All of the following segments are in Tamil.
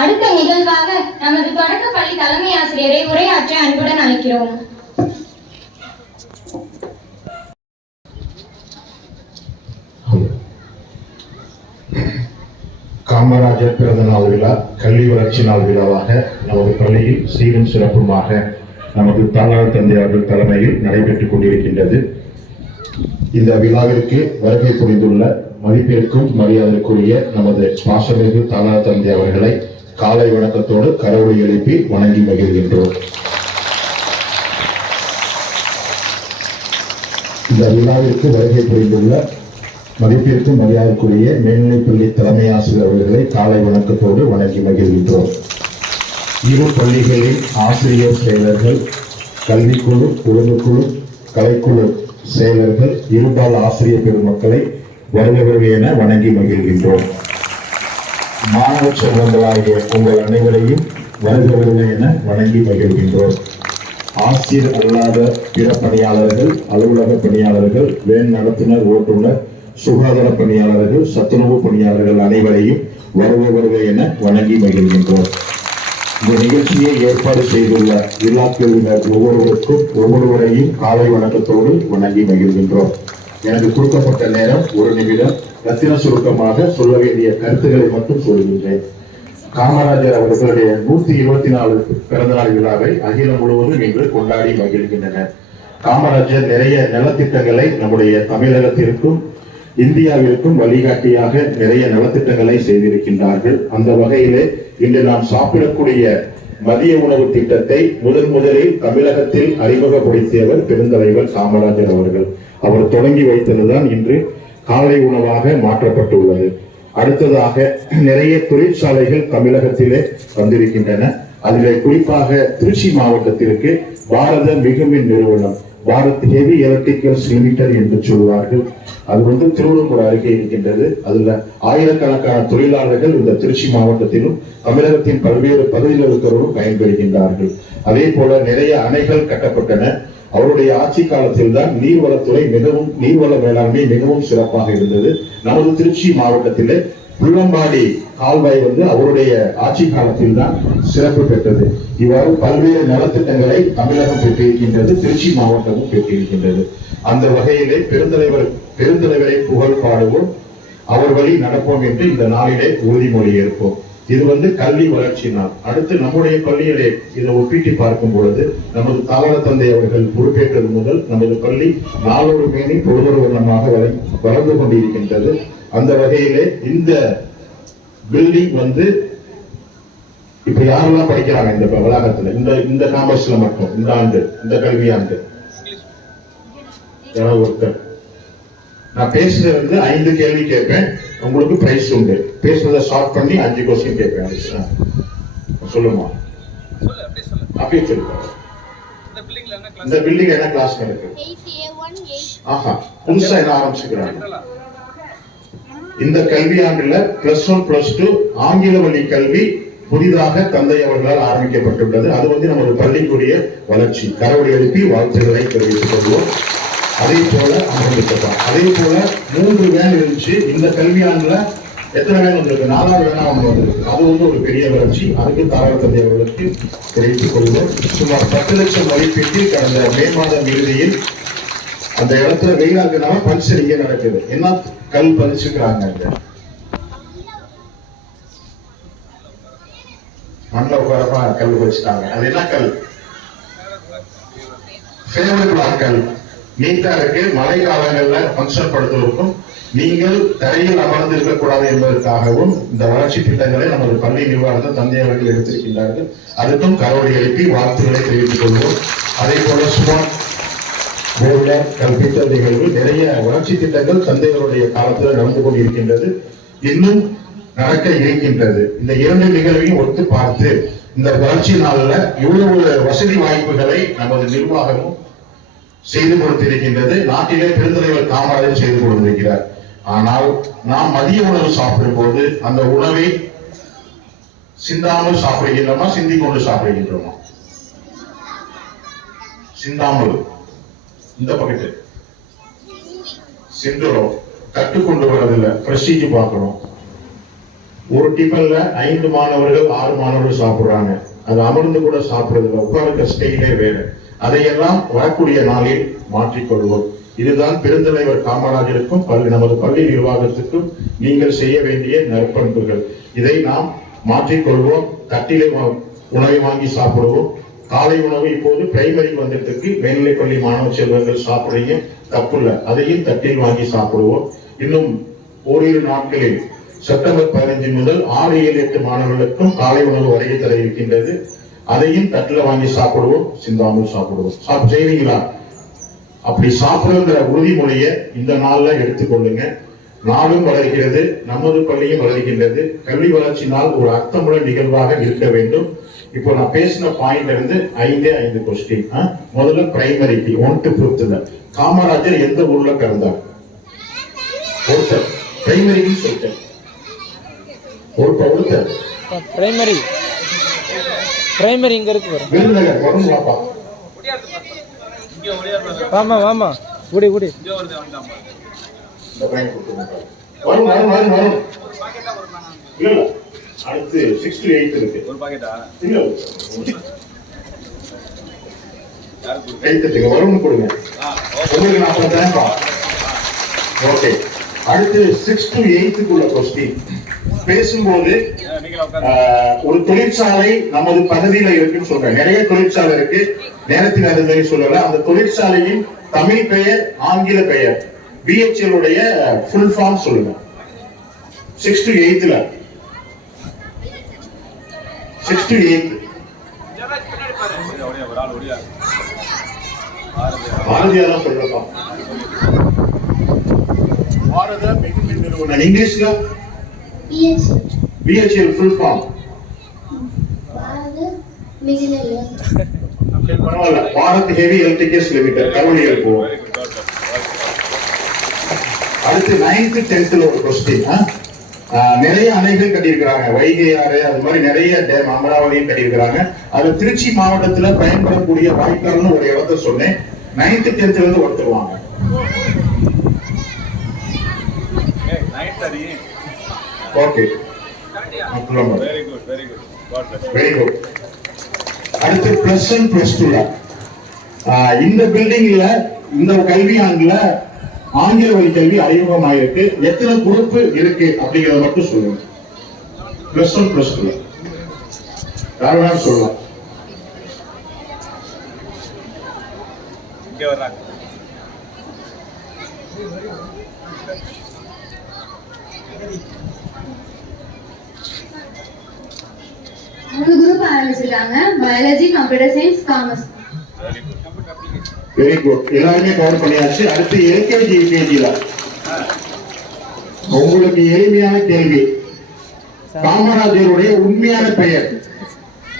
அடுத்த நிகழ்வாக நமது தொடக்க பள்ளி தலைமை ஆசிரியரை உரையாற்ற அன்புடன் அழைக்கிறோம். காமராஜர் பிறந்த நாள் விழா கல்வி வளர்ச்சி நாள் விழாவாக நமது பள்ளியில் சீரும் சிறப்புமாக நமது தாளாளர் தந்தை அவர்கள் தலைமையில் நடைபெற்றுக் கொண்டிருக்கின்றது. இந்த விழாவிற்கு வருகை புரிந்துள்ள மதிப்பிற்கும் மரியாதைக்குரிய நமது பாசமிகு தாளாளர் தந்தை அவர்களை காலை வணக்கத்தோடு கரவொலி எழுப்பி வணங்கி மகிழ்கின்றோம். இந்த விழாவிற்கு வருகை புரிந்துள்ள மதிப்பிற்கும் மரியாதைக்குரிய மேல்நிலைப்பள்ளி தலைமை ஆசிரியர் அவர்களை காலை வணக்கத்தோடு வணங்கி மகிழ்கின்றோம். இரு பள்ளிகளின் ஆசிரியர் செயலர்கள், கல்விக்குழு, ஒழுங்குக்குழு, கலைக்குழு செயலர்கள், இருபால் ஆசிரியர் பெருமக்களை வருக என வணங்கி மகிழ்கின்றோம். மாணவ செல்வங்களாகிய உங்கள் அனைவரையும் வருக என வணங்கி மகிழ்கின்றோம். ஆசிரியர் அல்லாத பிற பணியாளர்கள், அலுவலக பணியாளர்கள், வேன் நடத்துனர், ஓட்டுநர், சுகாதார பணியாளர்கள், சத்துணவு பணியாளர்கள் அனைவரையும் வருக என வணங்கி மகிழ்கின்றோம். இந்த நிகழ்ச்சியை ஏற்பாடு செய்துள்ள விழாக்குழுவினர் ஒவ்வொருவரையும் காலை வணக்கத்தோடு வணங்கி மகிழ்கின்றோம். எனக்கு கொடுக்கப்பட்ட நேரம் 1 நிமிடம். ரத்தின சுருக்கமாக சொல்ல வேண்டிய கருத்துக்களை மட்டும் சொல்கின்றேன். காமராஜர் அவர்களுடைய 124 பிறந்தநாள் விழாவை அகிலம் முழுவதும் இன்று கொண்டாடி மகிழ்கின்றனர். காமராஜர் நிறைய நலத்திட்டங்களை நம்முடைய தமிழகத்திற்கும் இந்தியாவிற்கும் வழிகாட்டியாக நிறைய நலத்திட்டங்களை செய்திருக்கின்றார்கள். அந்த வகையிலே இன்று நாம் சாப்பிடக்கூடிய மதிய உணவு திட்டத்தை முதலில் தமிழகத்தில் அறிமுகப்படுத்தியவர் பெருந்தலைவர் காமராஜர் அவர்கள். அவர் தொடங்கி வைத்ததுதான் இன்று காலை உணவாக மாற்றப்பட்டுள்ளது. அடுத்ததாக நிறைய தொழிற்சாலைகள் தமிழகத்திலே வந்திருக்கின்றன. அதில் குறிப்பாக திருச்சி மாவட்டத்திற்கு பாரத மிகுமின் நிறுவனம், பாரத் ஹெவி எலக்ட்ரிக்கல்ஸ் லிமிடெட் என்று சொல்வார்கள். அது திருவள்ளூர் அருகே இருக்கின்றது. அதுல ஆயிரக்கணக்கான தொழிலாளர்கள் இந்த திருச்சி மாவட்டத்திலும் தமிழகத்தின் பல்வேறு பகுதியில் இருக்கிறவரும் பயன்பெறுகின்றார்கள். அதே போல நிறைய அணைகள் கட்டப்பட்டன. அவருடைய ஆட்சி காலத்தில் தான் நீர்வளத்துறை நீர்வள மேலாண்மை மிகவும் சிறப்பாக இருந்தது. நமது திருச்சி மாவட்டத்திலே புள்ளம்பாடி கால்வாய் அவருடைய ஆட்சி காலத்தில் தான் சிறப்பு பெற்றது. இவ்வாறு பல்வேறு நலத்திட்டங்களை தமிழகம் பெற்றிருக்கின்றது, திருச்சி மாவட்டமும் பெற்றிருக்கின்றது. அந்த வகையிலே பெருந்தலைவரை புகழ் பாடுவோம், அவர் வழி நடப்போம் என்று இந்த நாளிலே உறுதிமொழி ஏற்போம். இது கல்வி வளர்ச்சி நாள். அடுத்து நம்முடைய பள்ளியிலே இதை ஒப்பிட்டு பார்க்கும் பொழுது நமது தாளாளர் தந்தை அவர்கள் பொறுப்பேற்றது முதல் நமது பள்ளி நாளொரு மேனி பொழுதொரு வண்ணமாக வளர்ந்து கொண்டிருக்கின்றது. அந்த வகையிலே இந்த பில்டிங் இப்ப யாரெல்லாம் படிக்கிறாங்க இந்த வளாகத்துல, இந்த காம்பஸ்ல மட்டும் இந்த ஆண்டு, இந்த கல்வியாண்டு ஒருத்தர் நான் பேசுறது 5 கேள்வி கேட்பேன், உங்களுக்கு பிரைஸ் உண்டு. பேசுறதை ஷார்ட் பண்ணி 5 கொஸ்டின் கேட்பேன். சொல்லுமா? அப்படியே சொல்லுங்க. இந்த பில்டிங் என்ன கிளாஸ் இருக்கு? ஆஹா, புதுசா என்ன ஆரம்பிச்சுக்கிறாங்க. இந்த கல்வியாண்டுல +1 +2 ஆங்கில வழி கல்வி புதிதாக தந்தை அவர்களால் ஆரம்பிக்கப்பட்டுள்ளது. அது நமது பள்ளிக்குரிய வளர்ச்சி. கரவொலி எழுப்பி வாழ்த்துக்களை தெரிவித்துக் கொள்வோம். அதே போல 3 வேன் இருந்துச்சு. இந்த கல்வியாண்டுல எத்தனை வேன் வந்திருக்கு? 4வது வேனா வந்திருக்கு. அது ஒரு பெரிய வளர்ச்சி. அதுக்கு தாளாளர் தந்தை அவர்களுக்கு தெரிவித்துக் கொள்வோம். சுமார் 10 லட்சம் மதிப்பீட்டில் கடந்த மே மாதம் இறுதியில் அந்த இடத்துல வெயிலா இருக்கிறனால பரிசு இங்கே நடக்குது. என்ன கல் பதிச்சுக்கிறாங்க, மண்ணில் உட்காரப்பா கல் பதிச்சுட்டாங்க. அது என்ன கல்? கல். நீட்டா இருக்கு. மழை காலங்கள்ல பங்கன் படுத்துவதற்கும் நீங்கள் தரையில் அமர்ந்து இருக்கக்கூடாது என்பதற்காகவும் இந்த வளர்ச்சி திட்டங்களை நமது பள்ளி நிர்வாகத்தை தந்தை அவர்கள் எடுத்திருக்கின்றார்கள். அதுக்கும் கரவொலி எழுப்பி வாழ்த்துக்களை தெரிவித்துக் கொள்வோம். அதே போல ஸ்மார்ட் போர்டர் கற்பித்தல் நிகழ்வு நிறைய வளர்ச்சி திட்டங்கள் தந்தையருடைய காலத்தில் நடந்து கொண்டிருக்கின்றது, இன்னும் நடக்க இருக்கின்றது. இந்த 2 நிகழ்வையும் ஒத்து பார்த்து இந்த வளர்ச்சி நாளில் இவ்வளவு வசதி வாய்ப்புகளை நமது நிர்வாகமும் செய்து கொடுத்திருக்கின்றது. நாட்டிலே பெருந்தலைவர் காமராஜர் செய்து கொடுத்திருக்கிறார். ஆனால் நாம் மதிய உணவு சாப்பிடும் போது அந்த உணவை சிந்தாமல் சாப்பிடுகின்றோமா, சிந்திக் கொண்டு சாப்பிடுகின்றோமா? சிந்தாமல் இந்த பக்கத்து சிந்துறோம் கற்றுக்கொண்டு வரதில்லை, பிரசிஜ் பார்க்கணும். ஒரு டிஃபன்ல 5 மாணவர்கள் 6 மாணவர்கள் சாப்பிடுறாங்க. அது அமர்ந்து கூட சாப்பிடுறதில்லை, உட்கார்ந்த ஸ்டைலே வேறு. அதையெல்லாம் வரக்கூடிய நாளில் மாற்றிக்கொள்வோம். இதுதான் பெருந்தலைவர் காமராஜருக்கும் நமது பள்ளி நிர்வாகத்துக்கும் நீங்கள் செய்ய வேண்டிய நற்பண்புகள். இதை நாம் மாற்றிக்கொள்வோம். தட்டிலே உணவை வாங்கி சாப்பிடுவோம். காலை உணவு இப்போது பிரைமரிக்கு வந்துட்டு மேல்நிலைப்பள்ளி மாணவ செல்வங்கள் சாப்பிடுறீங்க, தப்புல, அதையும் தட்டில் வாங்கி சாப்பிடுவோம். இன்னும் ஓரிரு நாட்களில் செப்டம்பர் 15 முதல் 6, 7, 8 மாணவர்களுக்கும் காலை உணவு வருகை தர இருக்கின்றது. அதையும் தட்டில வாங்கி சாப்பிடுவோம், சிந்தாமல் சாப்பிடுவோம். செய்வீங்களா? அப்படி சாப்பிடுங்கிற உறுதிமொழியை இந்த நாள்ல எடுத்துக்கொள்ளுங்க. நாடும் வளர்கிறது, நமது பள்ளியும் வளர்கின்றது. கல்வி வளர்ச்சி நாள் ஒரு அர்த்தமுள்ள நிகழ்வாக இருக்க வேண்டும். இப்போ நான் பேசின பாயிண்ட்ல இருந்து 5 கொஸ்டின். முதல்ல பிரைமரிக்கு 1 to 5th காமராஜர் எந்த ஊர்ல பிறந்தார்? ஒருத்தர் பிரைமரிக்கு சொல்லிட்டேன். ஒருத்தர் பிரைமரி இங்க இருக்கு பாரு. விருதுநகர் வரும் வாப்பா. வாமா வாமா ஓடி ஓடி. இந்த பையன் கொடுத்துருங்க. வரும் வரும் வரும் வரும். இல்ல அடுத்து 6 to 8 இருக்கு. ஒரு பாக்கெட்டா? இல்ல. கைத்துங்க வரும்னு கொடுங்க. உங்களுக்கு நான் சொல்றேன்ப்பா. ஓகே. அடுத்து 6 to 8 குள்ள क्वेश्चन. பேசும்போது ஒரு தொழிற்சாலை நமது பகுதியில இருக்குன்னு சொல்றேன். நிறைய தொழிற்சாலை இருக்கு, நேரத்தின் அருந்தனை சொல்லல. அந்த தொழிற்சாலையின் தமிழ் பெயர், ஆங்கில பெயர், BHL உடைய ஃபுல் ஃபார்ம் சொல்லுங்க. 6 to 8ல 6 to 8 பாரதியார் சொல்லப்பா. பாரத மிகுமின் நிறுவனம் இங்கிலீஷ்ல BHL ஃபுல் ஃபார்ம். பரவாயில்ல, பாரத் ஹெவி எலக்ட்ரிக்கல்ஸ் லிமிடெட் கருவலியல் போவோம். அடுத்து 9th 10th ஒரு கொஸ்டின். நிறைய அணைகள் கட்டியிருக்கிறாங்க, வைகை ஆறு, அது மாதிரி நிறைய டேம் அமராவதியும் கட்டியிருக்கிறாங்க. அது திருச்சி மாவட்டத்துல பயன்படக்கூடிய வாய்க்கால்னு ஒரு இடத்த சொன்னேன். 9th 10th இருந்து ஒருத்தருவாங்க. Okay, very good. அடுத்து +1 +2 இந்த பில்டிங்ல இந்த கல்வியாண்டுல ஆங்கில வழி கல்வி அறிமுகமாயிருக்கு. எத்தனை குரூப் இருக்கு அப்படிங்கறத மட்டும் சொல்லுங்க. +1 +2 யார் வேணாலும் சொல்லலாம். மூணு குரூப் ஆரம்பிச்சிருக்காங்க, biology, computer science, commerce. Very good, எல்லாருமே கவர் பண்ணியாச்சு. அடுத்து LKG UKG உங்களுக்கு எளிமையான கேள்வி. காமராஜருடைய உண்மையான பெயர்,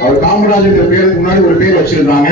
அவர் காமராஜர் பெயருக்கு முன்னாடி ஒரு பேர் வச்சிருந்தாங்க.